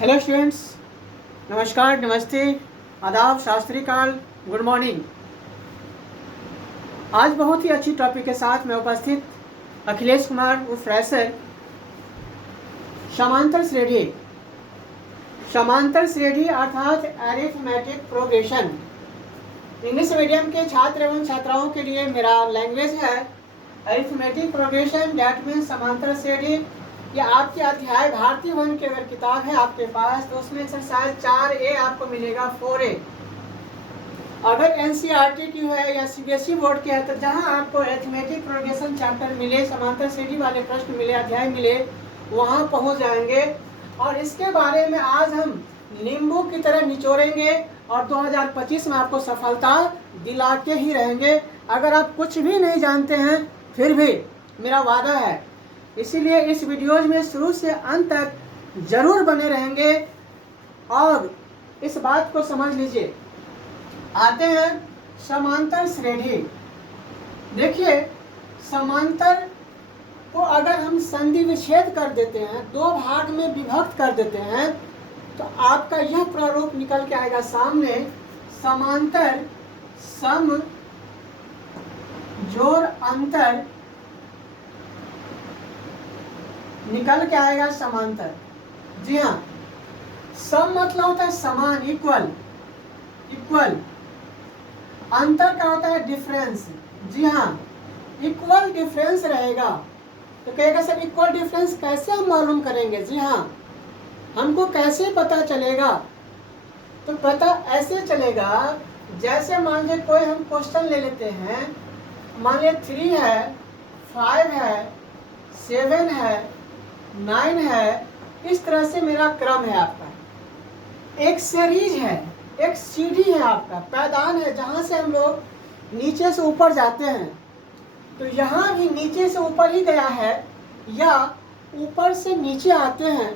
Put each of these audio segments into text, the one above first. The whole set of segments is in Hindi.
हेलो स्टूडेंट्स, नमस्कार, नमस्ते, आदाब, सत श्री अकाल, गुड मॉर्निंग। आज बहुत ही अच्छी टॉपिक के साथ मैं उपस्थित अखिलेश कुमार उर्फ फ्रेशर। समांतर श्रेणी अर्थात अरिथमेटिक प्रोग्रेशन इंग्लिश मीडियम के छात्र एवं छात्राओं के लिए मेरा लैंग्वेज है अरिथमेटिक प्रोग्रेशन, डैट मीन्स समांतर श्रेणी। या आपके अध्याय भारतीय वन की अगर किताब है आपके पास तो उसमें एक्सरसाइज 4A आपको मिलेगा 4A। अगर NCERT की है या CBSE बोर्ड की है तो जहां आपको अरिथमेटिक प्रोग्रेशन चैप्टर मिले, समांतर श्रेणी वाले प्रश्न मिले, अध्याय मिले, वहां पहुंच जाएंगे। और इसके बारे में आज हम नींबू की तरह निचोड़ेंगे और 2025 में आपको सफलता दिलाते ही रहेंगे। अगर आप कुछ भी नहीं जानते हैं फिर भी मेरा वादा है, इसीलिए इस वीडियोज में शुरू से अंत तक जरूर बने रहेंगे और इस बात को समझ लीजिए। आते हैं समांतर श्रेणी। देखिए, समांतर को अगर हम संधि विच्छेद कर देते हैं, दो भाग में विभक्त कर देते हैं, तो आपका यह प्रारूप निकल के आएगा सामने। समांतर सम जोड़ अंतर निकल के आएगा समांतर। जी हाँ, सम मतलब होता है समान, इक्वल। अंतर क्या होता है? डिफरेंस। जी हाँ, इक्वल डिफरेंस रहेगा। तो कहेगा सर इक्वल डिफरेंस कैसे हम मालूम करेंगे? जी हाँ, हमको कैसे पता चलेगा? तो पता ऐसे चलेगा, जैसे मान लीजिए कोई हम क्वेश्चन ले लेते हैं, मान लीजिए 3 है, 5 है, 7 है, 9 है, इस तरह से मेरा क्रम है आपका। एक सीरीज है, एक सीढ़ी है, आपका पैदान है, जहाँ से हम लोग नीचे से ऊपर जाते हैं। तो यहाँ भी नीचे से ऊपर ही गया है या ऊपर से नीचे आते हैं।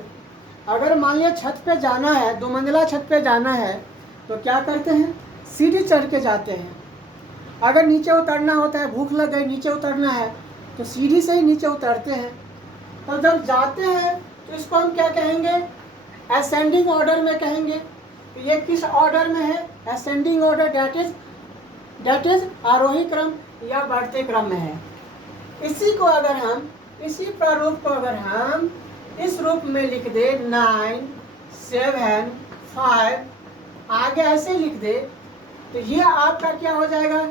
अगर मान लिया छत पे जाना है, 2 मंजिला छत पे जाना है, तो क्या करते हैं? सीढ़ी चढ़ के जाते हैं। अगर नीचे उतरना होता है, भूख लग गई, नीचे उतरना है, तो सीढ़ी से ही नीचे उतरते हैं। तो जब जाते हैं तो इसको हम क्या कहेंगे? असेंडिंग ऑर्डर में कहेंगे। तो ये किस ऑर्डर में है? असेंडिंग ऑर्डर, डेट इज आरोही क्रम या बढ़ते क्रम में है। इसी प्रारूप को अगर हम इस रूप में लिख दे, 9, 7, 5, आगे ऐसे लिख दे, तो ये आपका क्या हो जाएगा?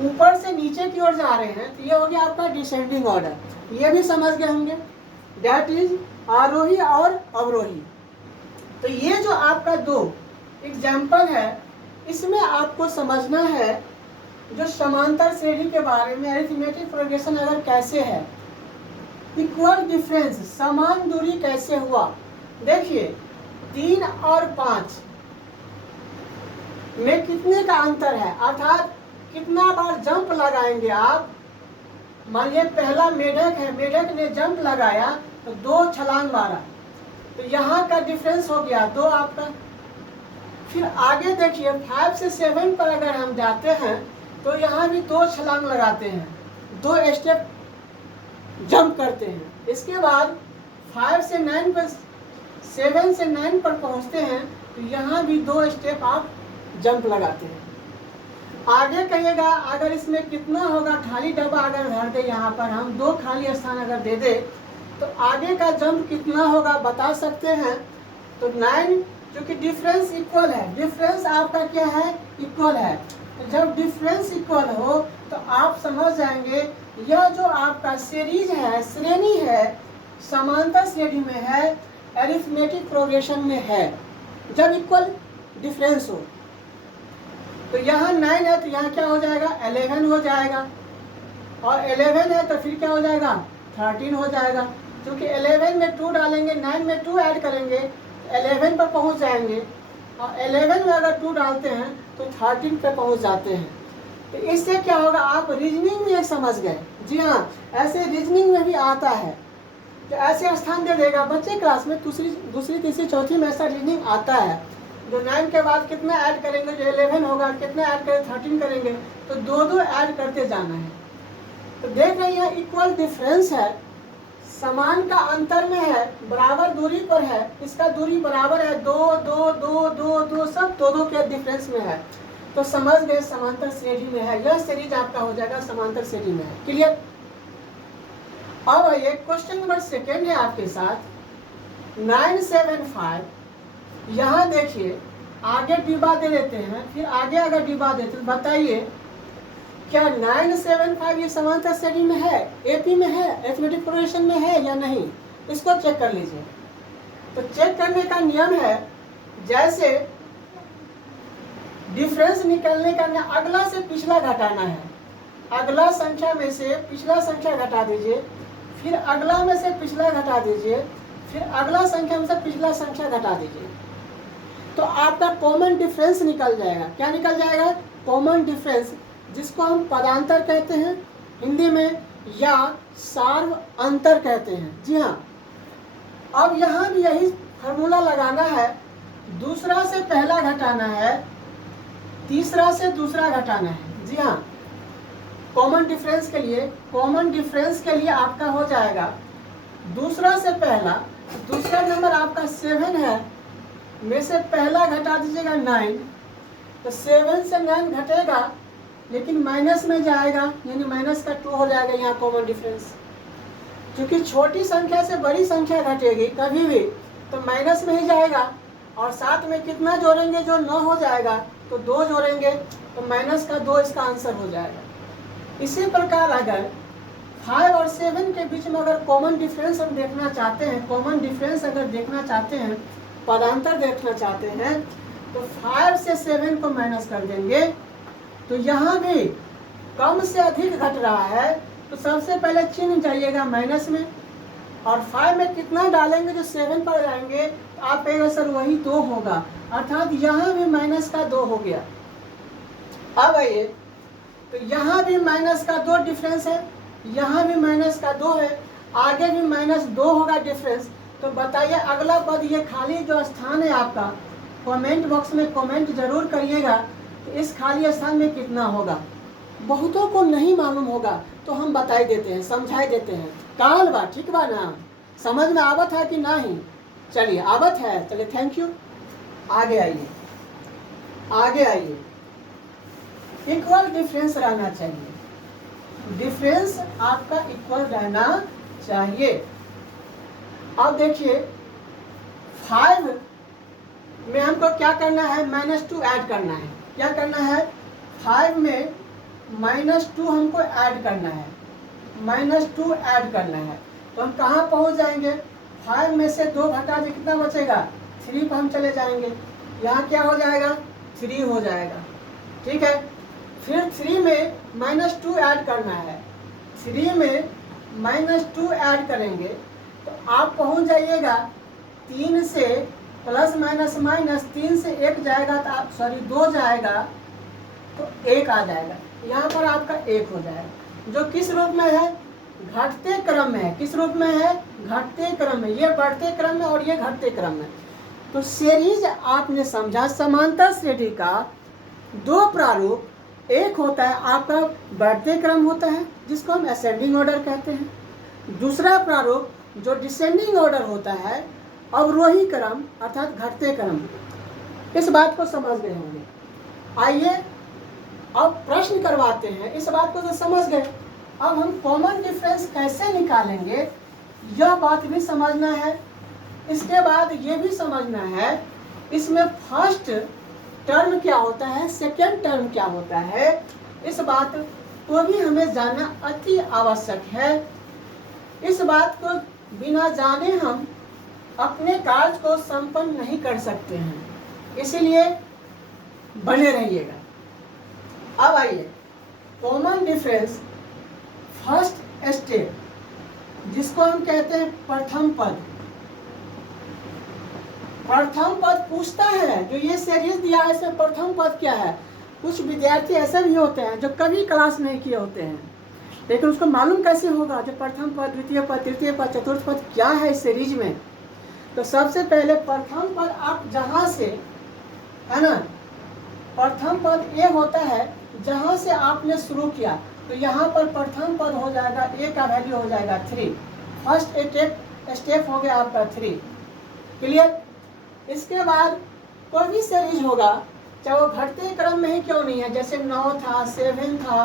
ऊपर से नीचे की ओर जा रहे हैं, तो ये हो गया आपका डिसेंडिंग ऑर्डर। ये भी समझ गए होंगे, डेट इज आरोही और अवरोही। तो ये जो आपका 2 एग्जाम्पल है, इसमें आपको समझना है जो समांतर श्रेणी के बारे में, अरिथमेटिक प्रोग्रेशन अगर कैसे है, इक्वल डिफरेंस, समान दूरी कैसे हुआ। देखिए 3 और 5 में कितने का अंतर है, अर्थात कितना बार जंप लगाएंगे आप। मान लीजिए पहला मेढक है, मेढक ने जंप लगाया तो 2 छलांग मारा, तो यहाँ का डिफरेंस हो गया 2 आपका। फिर आगे देखिए 5 से 7 पर अगर हम जाते हैं तो यहाँ भी 2 छलांग लगाते हैं, 2 स्टेप जंप करते हैं। इसके बाद 5 से 9 पर, 7 से 9 पर पहुँचते हैं तो यहाँ भी 2 स्टेप आप जंप लगाते हैं। आगे कहिएगा अगर इसमें कितना होगा, खाली डब्बा अगर धर दे, यहाँ पर हम 2 खाली स्थान अगर दे दे तो आगे का जंप कितना होगा बता सकते हैं। तो 9, क्योंकि डिफरेंस इक्वल है, डिफरेंस आपका क्या है? इक्वल है। तो जब डिफरेंस इक्वल हो तो आप समझ जाएंगे यह जो आपका सीरीज है, श्रेणी है, समांतर श्रेणी में है, अरिथमेटिक प्रोग्रेशन में है, जब इक्वल डिफरेंस हो। तो यहाँ 9 है तो यहाँ क्या हो जाएगा? 11 हो जाएगा, और 11 है तो फिर क्या हो जाएगा? 13 हो जाएगा, क्योंकि 11 में 2 डालेंगे, 9 में 2 ऐड करेंगे, 11 पर पहुँच जाएंगे, और 11 में अगर 2 डालते हैं तो 13 पे पहुँच जाते हैं। तो इससे क्या होगा? आप रीजनिंग में समझ गए। जी हाँ, ऐसे रीजनिंग में भी आता है, तो ऐसे स्थान दे देगा बच्चे क्लास में, दूसरी तीसरी चौथी में ऐसा रीजनिंग आता है। जो 9 के बाद कितना ऐड करेंगे, जो 11 होगा, कितना ऐड करेंगे? 13 करेंगे, तो 2 ऐड करते जाना है। तो देख रहे हैं इक्वल डिफरेंस है, समान का अंतर में है, बराबर दूरी पर है, इसका दूरी बराबर है, 2 2 2 2 2 सब 2 2 के डिफरेंस में है, तो समझ गए समांतर श्रेणी में है। यह सीरीज आपका हो जाएगा समांतर श्रेणी में है। क्लियर? अब ये क्वेश्चन नंबर 2 है आपके साथ 975। यहाँ देखिए आगे डिब्बा दे देते हैं, फिर आगे अगर डिब्बा देते हैं, बताइए क्या 975 ये समांतर श्रेणी में है, एपी में है, अरिथमेटिक प्रोग्रेशन में है या नहीं, इसको चेक कर लीजिए। तो चेक करने का नियम है, जैसे डिफरेंस निकलने का अगला से पिछला घटाना है, अगला संख्या में से पिछला संख्या घटा दीजिए, फिर अगला में से पिछला घटा दीजिए, फिर अगला संख्या में से पिछला संख्या घटा दीजिए, तो आपका कॉमन डिफरेंस निकल जाएगा। क्या निकल जाएगा? कॉमन डिफरेंस, जिसको हम पदांतर कहते हैं हिंदी में, या सार्व अंतर कहते हैं। जी हाँ, अब यहाँ भी यही फार्मूला लगाना है, दूसरा से पहला घटाना है, तीसरा से दूसरा घटाना है। जी हाँ, कॉमन डिफरेंस के लिए आपका हो जाएगा दूसरा से पहला, दूसरा नंबर आपका 7 है, में से पहला घटा दीजिएगा 9, तो 7 से 9 घटेगा लेकिन माइनस में जाएगा, यानी माइनस का 2 हो जाएगा यहाँ कॉमन डिफरेंस। क्योंकि छोटी संख्या से बड़ी संख्या घटेगी कभी भी तो माइनस में ही जाएगा, और साथ में कितना जोड़ेंगे, जो 9 हो जाएगा तो 2 जोड़ेंगे तो माइनस का 2 इसका आंसर हो जाएगा। इसी प्रकार अगर 5 और 7 के बीच में अगर कॉमन डिफरेंस हम देखना चाहते हैं, कॉमन डिफरेंस अगर देखना चाहते हैं, पदांतर देखना चाहते हैं, तो 5 से 7 को माइनस कर देंगे, तो यहाँ भी कम से अधिक घट रहा है, तो सबसे पहले चिन्ह जाइएगा माइनस में, और 5 में कितना डालेंगे जो 7 पर जाएंगे, तो आप कहेंगे सर वही 2 होगा, अर्थात यहाँ भी माइनस का 2 हो गया। अब आइए, तो यहाँ भी माइनस का 2 डिफरेंस है, यहाँ भी माइनस का 2 है, आगे भी -2 होगा डिफरेंस। तो बताइए अगला पद, ये खाली जो स्थान है आपका, कमेंट बॉक्स में कमेंट जरूर करिएगा तो इस खाली स्थान में कितना होगा। बहुतों को नहीं मालूम होगा तो हम बताई देते हैं, समझाई देते हैं। काल बा, ठीक बा ना, समझ में आवत है कि नहीं? चलिए आवत है, चलिए थैंक यू। आगे आइए, आगे आइए। इक्वल डिफरेंस रहना चाहिए, डिफरेंस आपका इक्वल रहना चाहिए। अब देखिए 5 में हमको क्या करना है, -2 ऐड करना है। क्या करना है? 5 में -2 हमको ऐड करना है, -2 ऐड करना है। तो हम कहाँ पहुँच जाएंगे? 5 में से 2 घटा दे, कितना बचेगा? 3 पर हम चले जाएंगे। यहाँ क्या हो जाएगा? 3 हो जाएगा। ठीक है, फिर 3 में -2 ऐड करना है, 3 में -2 ऐड करेंगे तो आप पहुंच जाइएगा 3 से प्लस माइनस माइनस, 3 से 1 जाएगा तो आप 2 जाएगा तो 1 आ जाएगा, यहाँ पर आपका 1 हो जाएगा, जो किस रूप में है? घटते क्रम में है। किस रूप में है? घटते क्रम में। ये बढ़ते क्रम में और ये घटते क्रम में। तो सीरीज आपने समझा, समांतर श्रेणी का 2 प्रारूप, एक होता है आपका बढ़ते क्रम होता है जिसको हम असेंडिंग ऑर्डर कहते हैं, दूसरा प्रारूप जो डिसेंडिंग ऑर्डर होता है, अवरोही क्रम अर्थात घटते क्रम। इस बात को समझ गए होंगे। आइए अब प्रश्न करवाते हैं। इस बात को तो समझ गए, अब हम कॉमन डिफरेंस कैसे निकालेंगे यह बात भी समझना है। इसके बाद ये भी समझना है इसमें फर्स्ट टर्म क्या होता है, सेकेंड टर्म क्या होता है, इस बात को भी हमें जानना अति आवश्यक है। इस बात को बिना जाने हम अपने कार्य को संपन्न नहीं कर सकते हैं, इसीलिए बने रहिएगा। अब आइए कॉमन डिफरेंस फर्स्ट स्टेप, जिसको हम कहते हैं प्रथम पद। प्रथम पद पूछता है, जो ये सीरीज दिया है इसमें प्रथम पद क्या है। कुछ विद्यार्थी ऐसे भी होते हैं जो कभी क्लास नहीं किए होते हैं, लेकिन उसको मालूम कैसे होगा जो प्रथम पद, द्वितीय पद, तृतीय पद, चतुर्थ पद क्या है इस सीरीज में। तो सबसे पहले प्रथम पद आप जहाँ से, है ना, प्रथम पद ये होता है जहाँ से आपने शुरू किया, तो यहाँ पर प्रथम पद हो जाएगा, ए का वैल्यू हो जाएगा 3, फर्स्ट स्टेप हो गया आपका 3। क्लियर। इसके बाद कोई भी सीरीज होगा, चाहे वो घटते क्रम में ही क्यों नहीं है, जैसे 9 था, 7 था,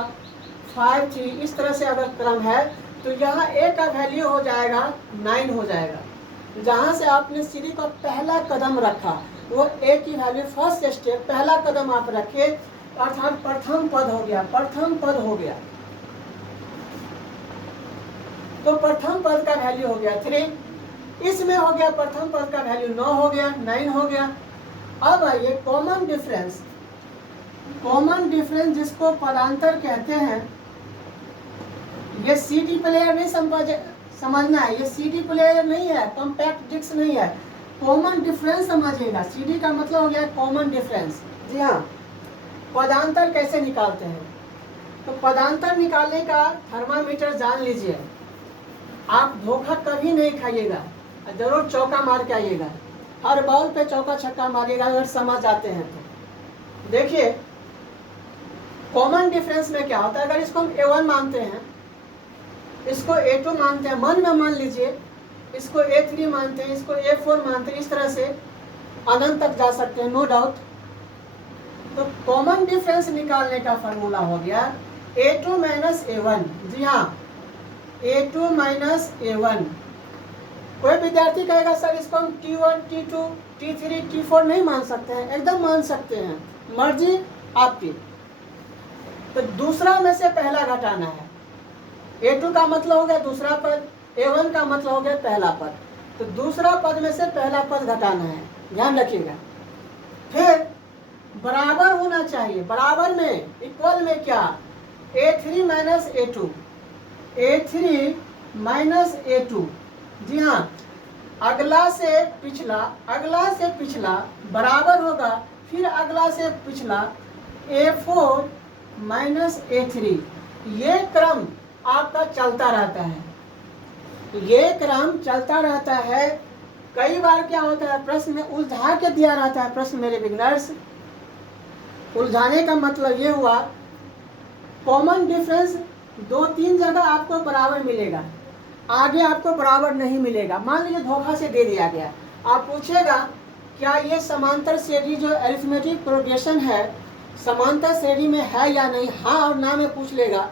5 थी, इस तरह से अगर क्रम है तो यहाँ ए का वैल्यू हो जाएगा 9 हो जाएगा। जहाँ से आपने सीढ़ी का पहला कदम रखा वो ए की वैल्यू फर्स्ट स्टेप पहला कदम आप रखे, अर्थात प्रथम पद हो गया, प्रथम पद हो गया। तो प्रथम पद का वैल्यू हो गया 3, इसमें हो गया प्रथम पद का वैल्यू 9 हो गया, 9 हो गया। अब आइए कॉमन डिफरेंस। कॉमन डिफरेंस जिसको पदांतर कहते हैं, ये सीडी प्लेयर नहीं समझना है, ये सीडी प्लेयर नहीं है, कॉम्पैक्ट डिस्क नहीं है, कॉमन डिफरेंस समझिएगा। सीडी का मतलब हो गया कॉमन डिफरेंस। जी हाँ, पदांतर कैसे निकालते हैं, तो पदांतर निकालने का थर्मामीटर जान लीजिए। आप धोखा कभी नहीं खाइएगा, जरूर चौका मार के आइएगा, हर बॉल पे चौका छक्का मारिएगा अगर समझ आते हैं तो। देखिए कॉमन डिफरेंस में क्या होता है, अगर इसको हम A1 मानते हैं, इसको A2 मानते हैं, मन में मान लीजिए, इसको A3 मानते हैं, इसको A4 मानते हैं, इस तरह से अनंत तक जा सकते हैं, नो डाउट। तो कॉमन डिफरेंस निकालने का फॉर्मूला हो गया A2 माइनस A1। जी हाँ, A2 माइनस A1। कोई विद्यार्थी कहेगा सर इसको हम T1, T2, T3, T4 नहीं मान सकते हैं, एकदम मान सकते हैं, मर्जी आपकी। तो दूसरा में से पहला घटाना है। A2 का मतलब हो गया दूसरा पद, A1 का मतलब हो गया पहला पद, तो दूसरा पद में से पहला पद घटाना है, ध्यान रखिएगा। फिर बराबर होना चाहिए, बराबर में, इक्वल में क्या, A3 minus A2, A3 minus A2। जी हाँ, अगला से पिछला, अगला से पिछला बराबर होगा, फिर अगला से पिछला A4 माइनस A3। ये क्रम आपका चलता रहता है, ये क्रम चलता रहता है। कई बार क्या होता है, प्रश्न में उलझा के दिया रहता है प्रश्न मेरे बिगनर्स। उलझाने का मतलब ये हुआ, कॉमन डिफरेंस 2-3 जगह आपको बराबर मिलेगा, आगे आपको बराबर नहीं मिलेगा। मान लीजिए धोखा से दे दिया गया, आप पूछेगा क्या ये समांतर श्रेणी जो अरिथमेटिक प्रोग्रेशन है समांतर श्रेणी में है या नहीं, हाँ और ना में पूछ लेगा,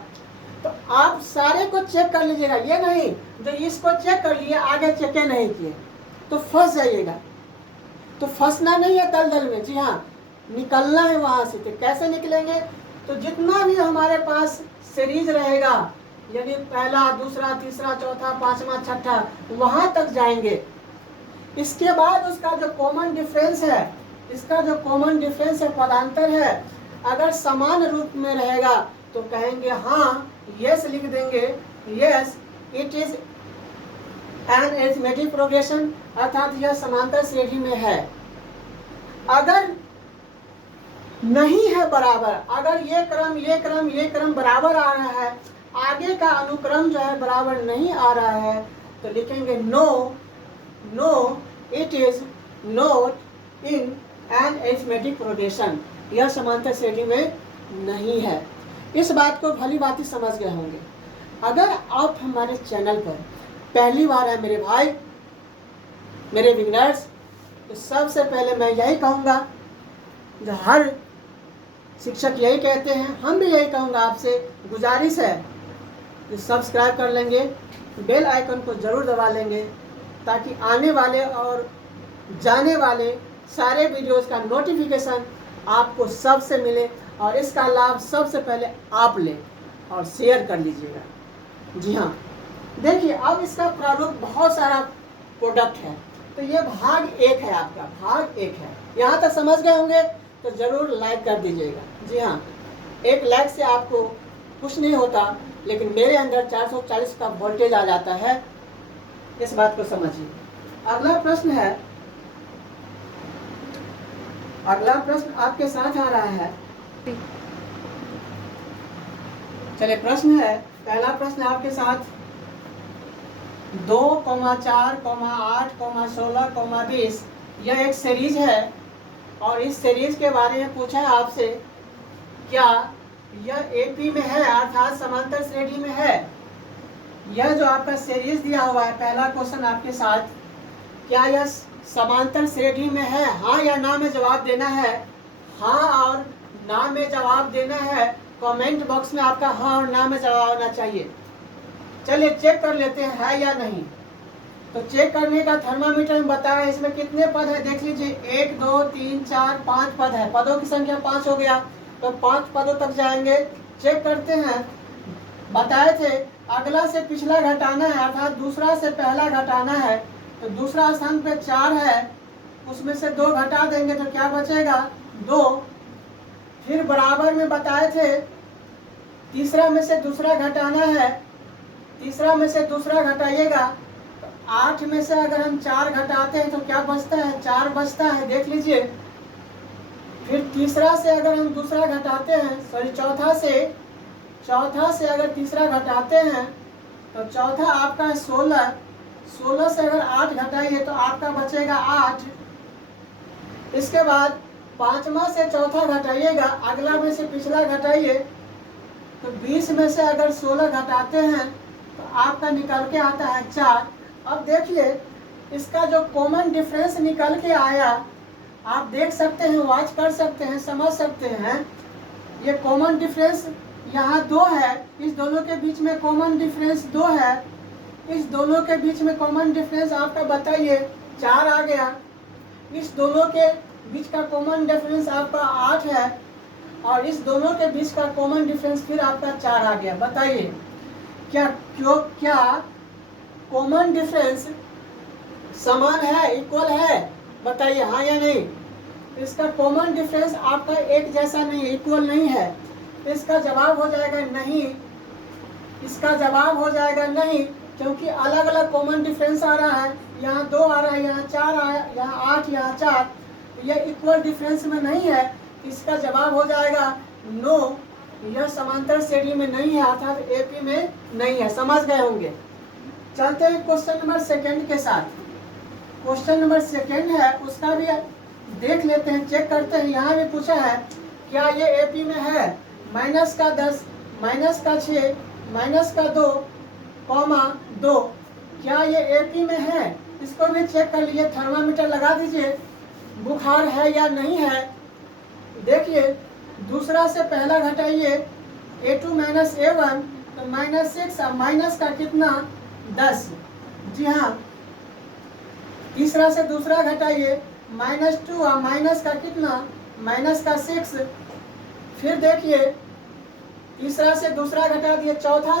तो आप सारे को चेक कर लीजिएगा, ये नहीं जो इसको चेक कर लिए आगे चेक नहीं किए तो फंस जाइएगा। तो फंसना नहीं है दलदल में, जी हाँ, निकलना है वहाँ से। तो कैसे निकलेंगे, तो जितना भी हमारे पास सीरीज रहेगा, यानी पहला, दूसरा, तीसरा, चौथा, पांचवा, छठा, वहां तक जाएंगे। इसके बाद उसका जो कॉमन डिफरेंस है, इसका जो कॉमन डिफरेंस है, पदांतर है, अगर समान रूप में रहेगा तो कहेंगे हाँ, यस लिख देंगे, yes it is an arithmetic progression, अर्थात यह समांतर श्रेणी में है। अगर नहीं है बराबर, अगर ये क्रम ये क्रम ये क्रम बराबर आ रहा है, आगे का अनुक्रम जो है बराबर नहीं आ रहा है, तो लिखेंगे no, no it is not in an arithmetic progression, यह समांतर श्रेणी में नहीं है। इस बात को भली भांति समझ गए होंगे। अगर आप हमारे चैनल पर पहली बार है मेरे भाई, मेरे बिगनर्स, तो सबसे पहले मैं यही कहूँगा, जो हर शिक्षक यही कहते हैं, हम भी यही कहूँगा, आपसे गुजारिश है कि सब्सक्राइब कर लेंगे, बेल आइकन को ज़रूर दबा लेंगे, ताकि आने वाले और जाने वाले सारे वीडियोस का नोटिफिकेशन आपको सबसे मिले और इसका लाभ सबसे पहले आप लें और शेयर कर लीजिएगा। जी हाँ, देखिए अब इसका प्रारूप बहुत सारा प्रोडक्ट है, तो ये भाग 1 है, आपका भाग 1 है। यहाँ तक समझ गए होंगे तो ज़रूर लाइक कर दीजिएगा। जी हाँ, एक लाइक से आपको कुछ नहीं होता, लेकिन मेरे अंदर 440 का वोल्टेज आ जाता है, इस बात को समझिए। अगला प्रश्न है, अगला प्रश्न आपके साथ आ रहा है। चलिए प्रश्न है, पहला प्रश्न आपके साथ 2, 4, 8, 16, 20 यह एक सीरीज है और इस सीरीज के बारे में पूछा है आपसे, क्या यह एपी में है, अर्थात समांतर श्रेणी में है। यह जो आपका सीरीज दिया हुआ है, पहला क्वेश्चन आपके साथ, क्या यह समांतर श्रेणी में है? हाँ या ना में जवाब देना है। हाँ और ना में जवाब देना है। कमेंट बॉक्स में आपका हाँ और ना में जवाब आना चाहिए। चलिए चेक कर लेते हैं है या नहीं। तो चेक करने का थर्मामीटर में बताया, इसमें कितने पद है देख लीजिए, 1 2 3 4 5 पद है। पदों की संख्या 5 हो गया, तो 5 पदों तक जाएंगे। चेक करते हैं। बताए थे अगला से पिछला घटाना है, अर्थात दूसरा से पहला घटाना है। तो दूसरा स्थान पे 4 है, उसमें से 2 घटा देंगे तो क्या बचेगा? 2। फिर बराबर में बताए थे तीसरा में से दूसरा घटाना है, तीसरा में से दूसरा घटाइएगा तो 8 में से अगर हम 4 घटाते हैं तो क्या बचता है? 4 बचता है, देख लीजिए। फिर तीसरा से अगर हम दूसरा घटाते हैं, सॉरी चौथा से अगर तीसरा घटाते हैं तो चौथा आपका है 16। 16 से अगर 8 घटाइए तो आपका बचेगा 8। इसके बाद पांचवा से चौथा घटाइएगा, अगला में से पिछला घटाइए तो 20 में से अगर 16 घटाते हैं तो आपका निकल के आता है 4। अब देखिए इसका जो कॉमन डिफरेंस निकल के आया, आप देख सकते हैं, वॉच कर सकते हैं, समझ सकते हैं। ये कॉमन डिफरेंस यहाँ 2 है, इस दोनों के बीच में कॉमन डिफरेंस 2 है। इस दोनों के बीच में कॉमन डिफरेंस आपका बताइए 4 आ गया। इस दोनों के बीच का कॉमन डिफरेंस आपका 8 है, और इस दोनों के बीच का कॉमन डिफरेंस फिर आपका 4 आ गया। बताइए क्या कॉमन डिफरेंस समान है, इक्वल है? बताइए हाँ या नहीं। इसका कॉमन डिफरेंस आपका एक जैसा नहीं है, इक्वल नहीं है। इसका जवाब हो जाएगा नहीं। इसका जवाब हो जाएगा नहीं, क्योंकि अलग अलग कॉमन डिफरेंस आ रहा है। यहाँ 2 आ रहा है, यहाँ 4 आ रहा है, यहाँ 8, यहाँ 4। यह इक्वल डिफरेंस में नहीं है। इसका जवाब हो जाएगा नो, यह समांतर श्रेणी में नहीं है, अर्थात एपी में नहीं है। समझ गए होंगे। चलते हैं क्वेश्चन नंबर 2 के साथ। क्वेश्चन नंबर 2 है, उसका भी देख लेते हैं, चेक करते हैं। यहाँ भी पूछा है क्या ये एपी में है? -10, -6, -2, क्या ये एपी में है? इसको भी चेक कर लीजिए, थर्मामीटर लगा दीजिए, बुखार है या नहीं है। देखिए दूसरा से पहला घटाइए, A2 - A1 तो -6, माइनस का कितना? 10। जी हाँ। तीसरा से दूसरा घटाइए, -2 और माइनस का कितना? -6। फिर देखिए तीसरा से दूसरा घटा दिए, चौथा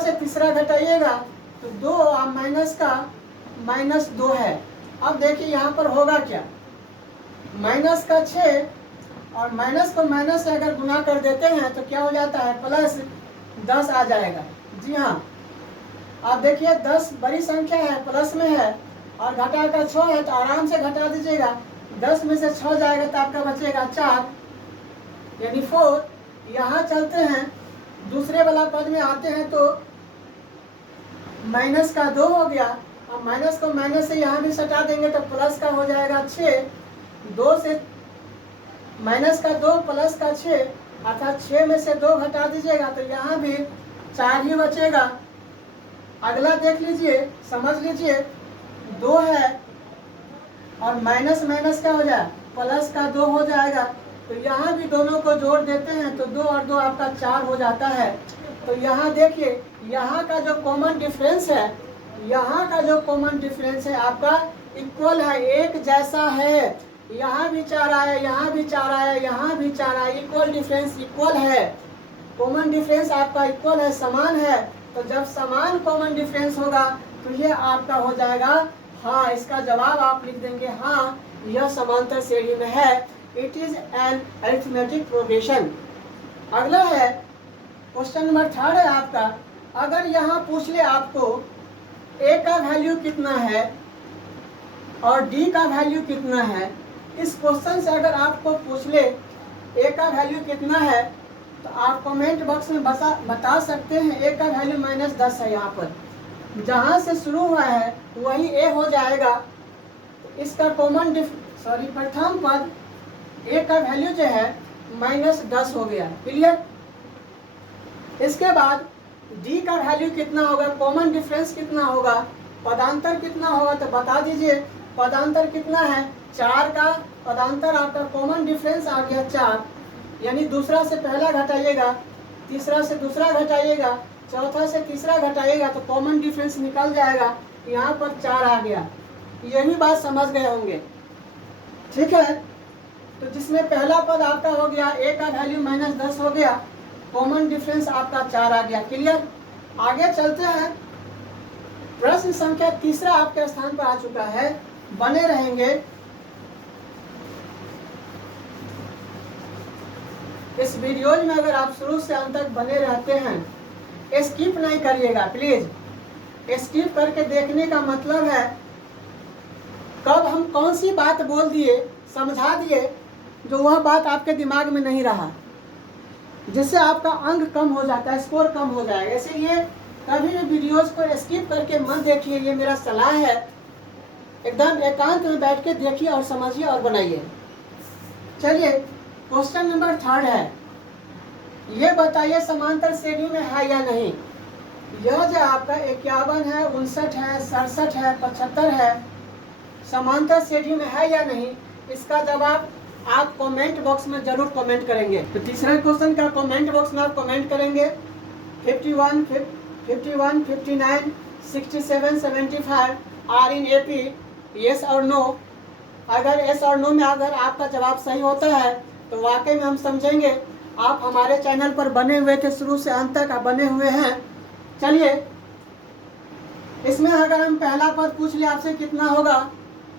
से तीसरा घटाइएगा तो 2 और माइनस का -2 है। अब देखिए यहाँ पर होगा क्या? माइनस का 6 और माइनस को माइनस से अगर गुना कर देते हैं तो क्या हो जाता है? +10 आ जाएगा। जी हाँ। आप देखिए 10 बड़ी संख्या है, प्लस में है, और घटा का 6 है तो आराम से घटा दीजिएगा। 10 में से 6 जाएगा तो आपका बचेगा 4, यानी 4। यहाँ चलते हैं, दूसरे वाला पद में आते हैं तो माइनस का 2 हो गया, और माइनस को माइनस से यहाँ भी सटा देंगे तो प्लस का हो जाएगा 6। 2 से माइनस का 2 प्लस का 6, अर्थात 6 में से 2 घटा दीजिएगा तो यहाँ भी 4 ही बचेगा। अगला देख लीजिए, समझ लीजिए, 2 है और माइनस माइनस क्या हो जाए? प्लस का 2 हो जाएगा। तो यहाँ भी दोनों को जोड़ देते हैं तो 2 और 2 आपका 4 हो जाता है। तो यहाँ देखिए, यहाँ का जो कॉमन डिफरेंस है, यहाँ का जो कॉमन डिफरेंस है आपका इक्वल है, एक जैसा है। यहाँ भी 4 आया, यहाँ भी 4 आया, यहाँ भी 4 आया, इक्वल डिफरेंस इक्वल है। कॉमन डिफरेंस आपका इक्वल है, समान है। तो जब समान कॉमन डिफरेंस होगा तो ये आपका हो जाएगा हाँ। इसका जवाब आप लिख देंगे हाँ, यह समांतर श्रेणी में है। It is an arithmetic progression. अगला है क्वेश्चन नंबर 3 है आपका। अगर यहाँ पूछ ले आपको ए का वैल्यू कितना है और डी का वैल्यू कितना है, इस क्वेश्चन से अगर आपको पूछ ले ए का वैल्यू कितना है तो आप कमेंट बॉक्स में बता सकते हैं। ए का वैल्यू -10 है। यहाँ पर जहाँ से शुरू हुआ है वही ए हो जाएगा। इसका प्रथम पद ए का वैल्यू जो है -10 हो गया। क्लियर? इसके बाद डी का वैल्यू कितना होगा, कॉमन डिफरेंस कितना होगा, पदांतर कितना होगा, तो बता दीजिए। पदांतर कितना है, 4 का पदांतर आपका कॉमन डिफरेंस आ गया 4, यानी दूसरा से पहला घटाइएगा, तीसरा से दूसरा घटाइएगा, चौथा से तीसरा घटाइएगा तो कॉमन डिफरेंस निकल जाएगा। यहाँ पर 4 आ गया। ये भी बात समझ गए होंगे, ठीक है। तो जिसमें पहला पद आपका हो गया a का वैल्यू -10 हो गया, कॉमन डिफरेंस आपका 4 आ गया। क्लियर। आगे चलते हैं। प्रश्न संख्या तीसरा आपके स्थान पर आ चुका है। बने रहेंगे, इस वीडियो में अगर आप शुरू से अंत तक बने रहते हैं, स्किप नहीं करिएगा प्लीज। स्किप करके देखने का मतलब है कब हम कौन सी बात बोल दिए, समझा दिए, जो वह बात आपके दिमाग में नहीं रहा, जिससे आपका अंक कम हो जाता है, स्कोर कम हो जाएगा। इसलिए कभी भी वीडियोस को स्किप करके मत देखिए, ये मेरा सलाह है। एकदम एकांत में बैठ के देखिए और समझिए और बनाइए। चलिए, क्वेश्चन नंबर 3 है। ये बताइए समांतर श्रेणी में है या नहीं। यह जो आपका 51 है, 59 है, 67 है, 75 है, समांतर श्रेणी में है या नहीं, इसका जवाब आप कमेंट बॉक्स में जरूर कमेंट करेंगे। तो तीसरे क्वेश्चन का कमेंट बॉक्स में आप कमेंट करेंगे 51, 59, 67, 75 आर इन एपी, यस और नो। अगर यस और नो में अगर आपका जवाब सही होता है तो वाकई में हम समझेंगे आप हमारे चैनल पर बने हुए थे, शुरू से अंत तक आप बने हुए हैं। चलिए, इसमें अगर हम पहला पद पूछ ले आपसे कितना होगा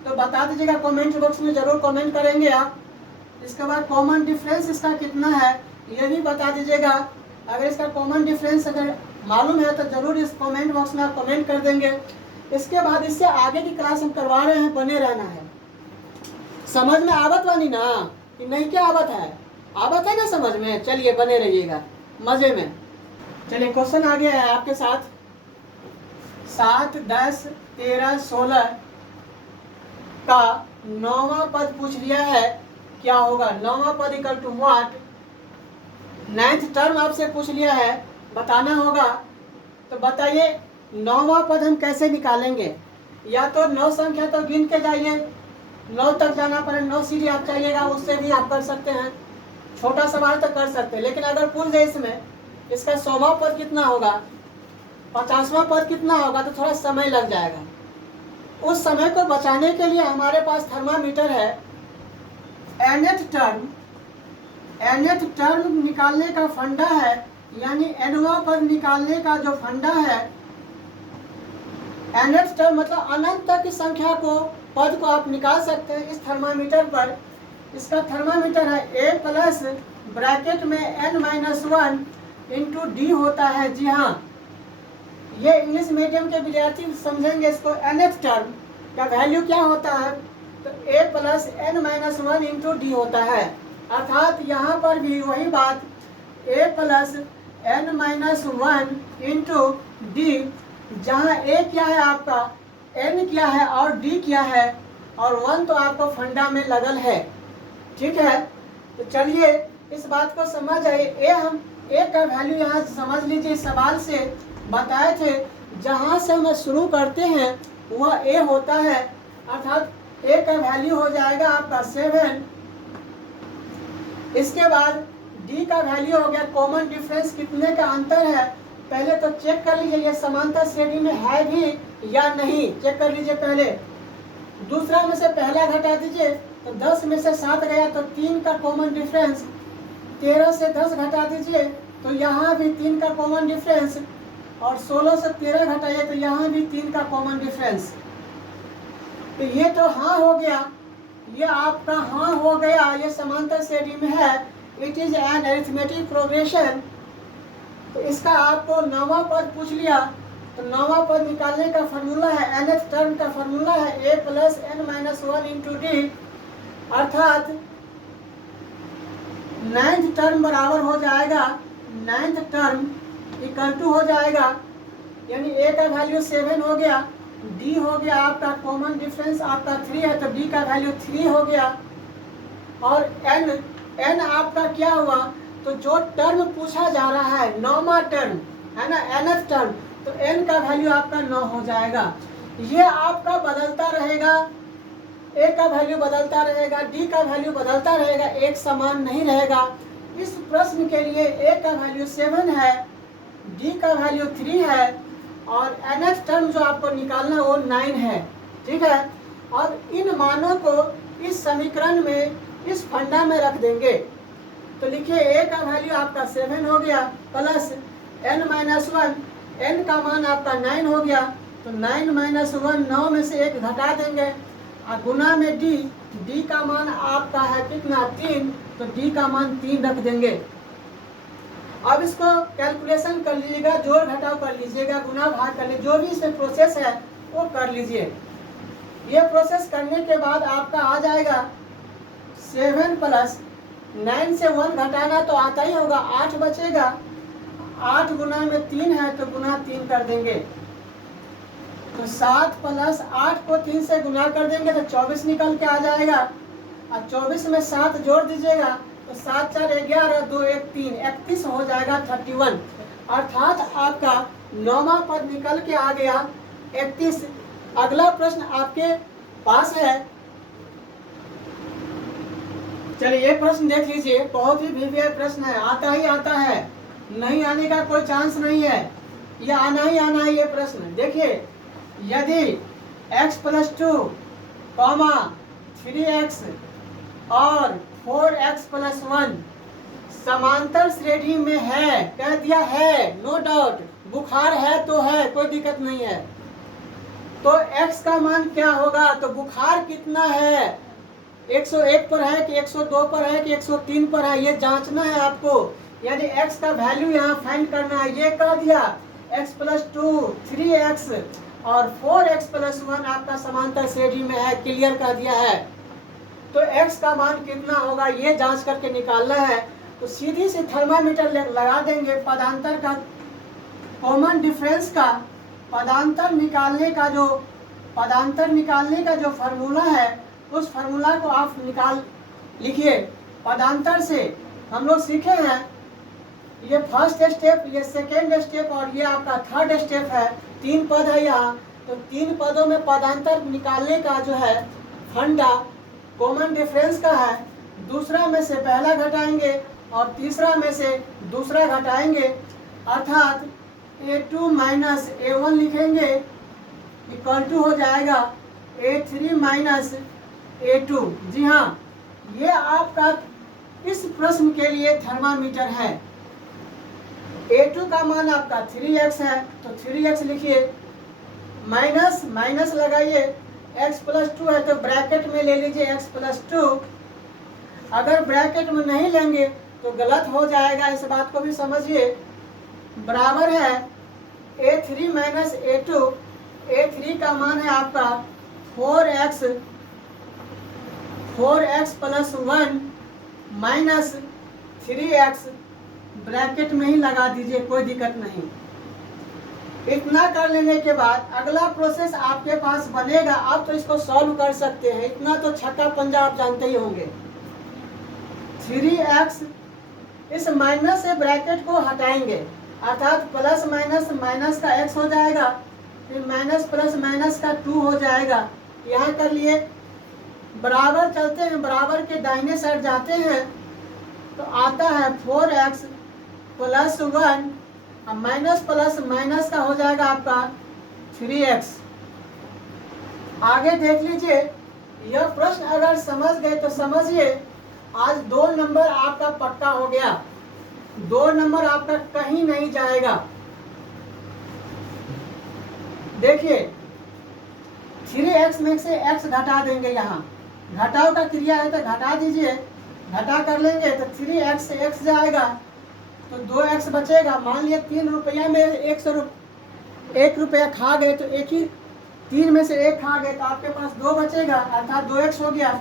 तो बता दीजिएगा, कमेंट बॉक्स में जरूर कमेंट करेंगे आप। इसके बाद कॉमन डिफरेंस इसका कितना है ये भी बता दीजिएगा। अगर इसका कॉमन डिफरेंस अगर मालूम है तो जरूर इस कमेंट बॉक्स में आप कमेंट कर देंगे। इसके बाद इससे आगे की क्लास हम करवा रहे हैं, बने रहना है। समझ में आवत वाली ना कि नहीं, क्या आवत है, आवत है ना समझ में। चलिए बने रहिएगा मजे में। चलिए, क्वेश्चन आ गया है आपके साथ। 7, 10, 13, 16 का 9वां पद पूछ लिया है, क्या होगा। 9वां पद equal to what. 9th term आपसे पूछ लिया है, बताना होगा। तो बताइए 9वां पद हम कैसे निकालेंगे। या तो 9 संख्या तो गिन के जाइए, 9 तक जाना पड़े, 9 सीढ़ी आप चाहिएगा, उससे भी आप कर सकते हैं। छोटा सवाल तो कर सकते हैं, लेकिन अगर पूछ दे इसमें इसका 100वां पद कितना होगा, 50वां पद कितना होगा, तो थोड़ा समय लग जाएगा। उस समय को बचाने के लिए हमारे पास थर्मामीटर है। nth टर्म निकालने का फंडा है, यानी nवां पद निकालने का जो फंडा है, nth टर्म मतलब अनंत तक की संख्या को, पद को आप निकाल सकते हैं इस थर्मामीटर पर। इसका थर्मामीटर है a प्लस ब्रैकेट में n-1 इंटू डी होता है। जी हाँ, ये इंग्लिश मीडियम के विद्यार्थी समझेंगे इसको। nth टर्म का वैल्यू क्या होता है, तो a plus n-1 into D होता है। अर्थात यहाँ पर भी वही बात, a plus n-1 into D, जहाँ a क्या है आपका, n क्या है और d क्या है, और 1 तो आपको फंडा में लगल है। ठीक है, तो चलिए इस बात को समझ आइए। हम a का वैल्यू यहाँ समझ लीजिए, सवाल से बताए थे, जहाँ से हम शुरू करते हैं वह a होता है। अर्थात a का वैल्यू हो जाएगा आपका 7। इसके बाद d का वैल्यू हो गया, कॉमन डिफरेंस कितने का अंतर है पहले तो चेक कर लीजिए, ये समांतर श्रेणी में है भी या नहीं, चेक कर लीजिए पहले। दूसरा में से पहला घटा दीजिए तो 10 में से 7 गया तो 3 का कॉमन डिफरेंस। 13 से 10 घटा दीजिए तो यहाँ भी 3 का कॉमन डिफरेंस, और 16 से 13 घटाइए तो यहाँ भी 3 का कॉमन डिफरेंस। तो ये तो हाँ हो गया, ये आपका हाँ हो गया, ये समांतर श्रेणी में है। It is an arithmetic progression. तो इसका आपको 9वां पद पूछ लिया, तो 9वां पद निकालने का फॉर्मूला है, nth टर्म का फॉर्मूला है a plus n-1 into D. अर्थात 9th टर्म बराबर हो जाएगा, 9th टर्म इक्वल टू हो जाएगा, यानी a का वैल्यू 7 हो गया, d हो गया आपका कॉमन डिफरेंस आपका 3 है तो d का वैल्यू 3 हो गया, और n आपका क्या हुआ, तो जो टर्म पूछा जा रहा है 9वां टर्म, है ना, nth टर्म, तो n का वैल्यू आपका 9 हो जाएगा। ये आपका बदलता रहेगा, a का वैल्यू बदलता रहेगा, d का वैल्यू बदलता रहेगा, एक समान नहीं रहेगा। इस प्रश्न के लिए a का वैल्यू 7 है, d का वैल्यू 3 है और nth टर्म जो आपको निकालना है वो 9 है। ठीक है, और इन मानों को इस समीकरण में इस फंडा में रख देंगे। तो लिखिए a का वैल्यू आपका 7 हो गया प्लस n माइनस 1, n का मान आपका 9 हो गया, तो 9 माइनस 1 9 में से 1 घटा देंगे और गुना में d का मान आपका है कितना 3, तो d का मान 3 रख देंगे। अब इसको कैलकुलेशन कर लीजिएगा, जोड़ घटाव कर लीजिएगा, गुना भाग कर लीजिए, जो भी इसमें प्रोसेस है वो कर लीजिए। ये प्रोसेस करने के बाद आपका आ जाएगा 7 प्लस 9 से 1 घटाना तो आता ही होगा, 8 बचेगा, 8 गुना में 3 है तो गुना 3 कर देंगे, तो 7 प्लस 8 को 3 से गुना कर देंगे तो 24 निकल के आ जाएगा और 24 में 7 जोड़ दीजिएगा तो 7 4 11 2 1 3 31 हो जाएगा 31, अर्थात आपका 9वां पद निकल के आ गया 31। अगला प्रश्न आपके पास है, चलिए ये प्रश्न देख लीजिए, बहुत ही भिन्न प्रश्न है, आता ही आता है, नहीं आने का कोई चांस नहीं है, ये आना ही आना है ये प्रश्न। देखिए, यदि x प्लस 2 कॉमा 3x और 4x प्लस 1 समांतर श्रेणी में है, कह दिया है, नो डाउट, बुखार है तो है, कोई दिक्कत नहीं है, तो x का मान क्या होगा, तो बुखार कितना है, 101 पर है कि 102 पर है कि 103 पर है, ये जांचना है आपको। यदि x का वैल्यू यहाँ फाइंड करना है, ये कह दिया x प्लस 2 3x और 4x प्लस 1 आपका समांतर श्रेणी में है, क्लियर कर दिया है, तो x का मान कितना होगा ये जांच करके निकालना है। तो सीधी सी थर्मामीटर लगा देंगे, पदांतर का कॉमन डिफरेंस का पदांतर निकालने का जो फार्मूला है उस फार्मूला को आप लिखिए। पदांतर से हम लोग सीखे हैं, ये फर्स्ट स्टेप, ये सेकेंड स्टेप और ये आपका थर्ड स्टेप है, 3 पद है यहाँ, तो 3 पदों में पदांतर निकालने का जो है फंडा कॉमन डिफरेंस का है, दूसरा में से पहला घटाएंगे और तीसरा में से दूसरा घटाएंगे, अर्थात a2 माइनस a1 लिखेंगे इक्वल टू हो जाएगा a3 माइनस a2। जी हाँ, ये आपका इस प्रश्न के लिए थर्मामीटर है। a2 का मान आपका 3x है, तो 3x लिखिए, माइनस माइनस लगाइए, x प्लस 2 है तो ब्रैकेट में ले लीजिए x प्लस 2, अगर ब्रैकेट में नहीं लेंगे तो गलत हो जाएगा, इस बात को भी समझिए, बराबर है a3 माइनस a2, a3 का मान है आपका 4x plus 1 minus 3x, bracket में ही लगा दीजिए, कोई दिक्कत नहीं। इतना कर लेने के बाद अगला प्रोसेस आपके पास बनेगा, आप तो इसको सॉल्व कर सकते हैं, इतना तो छक्का पंजा आप जानते ही होंगे। 3x, इस माइनस से ब्रैकेट को हटाएंगे, अर्थात प्लस माइनस माइनस का x हो जाएगा, फिर माइनस प्लस माइनस का 2 हो जाएगा, यहाँ कर लिए, बराबर चलते हैं, बराबर के दाहिने साइड जाते हैं तो आता है 4x plus 1, minus plus minus का हो जाएगा आपका 3x। आगे देख लीजिए, यह प्रश्न अगर समझ गए तो समझिए आज 2 नंबर आपका पक्का हो गया, 2 नंबर आपका कहीं नहीं जाएगा। देखिए 3x में से x घटा देंगे, यहाँ घटाव का क्रिया है तो घटा दीजिए, घटा कर लेंगे तो 3x से x जाएगा तो 2x बचेगा। मान लिया 3 रुपया में 1 रुपया खा गए तो 3 में से 1 खा गए तो आपके पास 2 बचेगा, अर्थात 2x हो गया,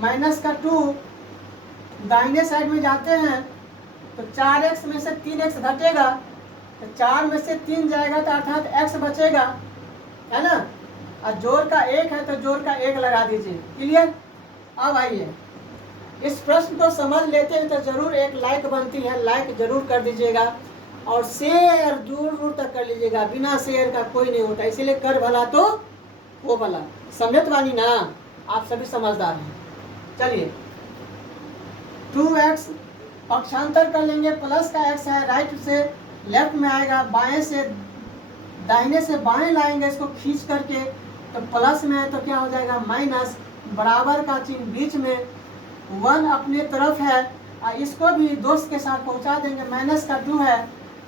माइनस का 2 दाहिने साइड में जाते हैं तो 4x में से 3x घटेगा तो 4 में से 3 जाएगा तो अर्थात x बचेगा, है ना, और जोड़ का 1 है तो जोड़ का 1 लगा दीजिए, क्लियर। अब आइए इस प्रश्न को समझ लेते हैं तो जरूर एक लाइक बनती है, लाइक जरूर कर दीजिएगा। और शेयर दूर दूर तक कर लीजिएगा, बिना शेयर का कोई नहीं होता, इसीलिए कर भला तो वो भला। समझत बानी ना, आप सभी समझदार हैं। चलिए 2x पक्षांतर कर लेंगे, प्लस का x है, राइट से लेफ्ट में आएगा, बाएं से दाहिने से बाएं लाएंगे इसको खींच करके, तो प्लस में है तो क्या हो जाएगा माइनस, बराबर का चिन्ह बीच में, 1 अपने तरफ है, इसको भी दोस्त के साथ पहुंचा देंगे, माइनस का 2 है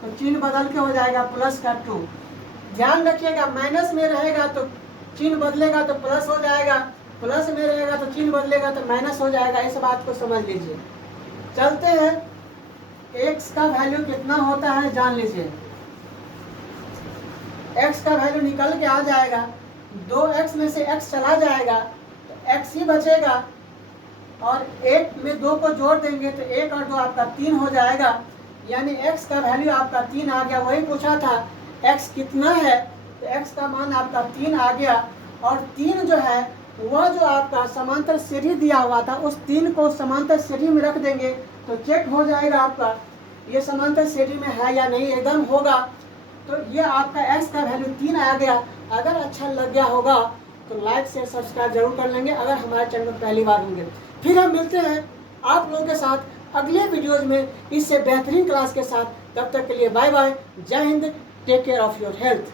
तो चिन्ह बदल के हो जाएगा प्लस का 2। ध्यान रखिएगा माइनस में रहेगा तो चिन्ह बदलेगा तो प्लस हो जाएगा, प्लस में रहेगा तो चिन्ह बदलेगा तो माइनस हो जाएगा, इस बात को समझ लीजिए। चलते हैं, x का वैल्यू कितना होता है जान लीजिए। x का वैल्यू निकल के आ जाएगा, 2x में से x चला जाएगा तो x ही बचेगा, और 1 में 2 को जोड़ देंगे तो 1 और 2 आपका 3 हो जाएगा, यानी x का वैल्यू आपका 3 आ गया। वही पूछा था x कितना है, तो x का मान आपका 3 आ गया, और 3 जो है वह जो आपका समांतर श्रेणी दिया हुआ था उस 3 को समांतर श्रेणी में रख देंगे तो चेक हो जाएगा आपका ये समांतर श्रेणी में है या नहीं, एकदम होगा। तो ये आपका x का वैल्यू 3 आ गया। अगर अच्छा लग गया होगा तो लाइक शेयर सब्सक्राइब जरूर कर लेंगे अगर हमारे चैनल पर पहली बार होंगे। फिर हम मिलते हैं आप लोगों के साथ अगले वीडियोज में इससे बेहतरीन क्लास के साथ। तब तक के लिए बाय बाय, जय हिंद, take care of your health.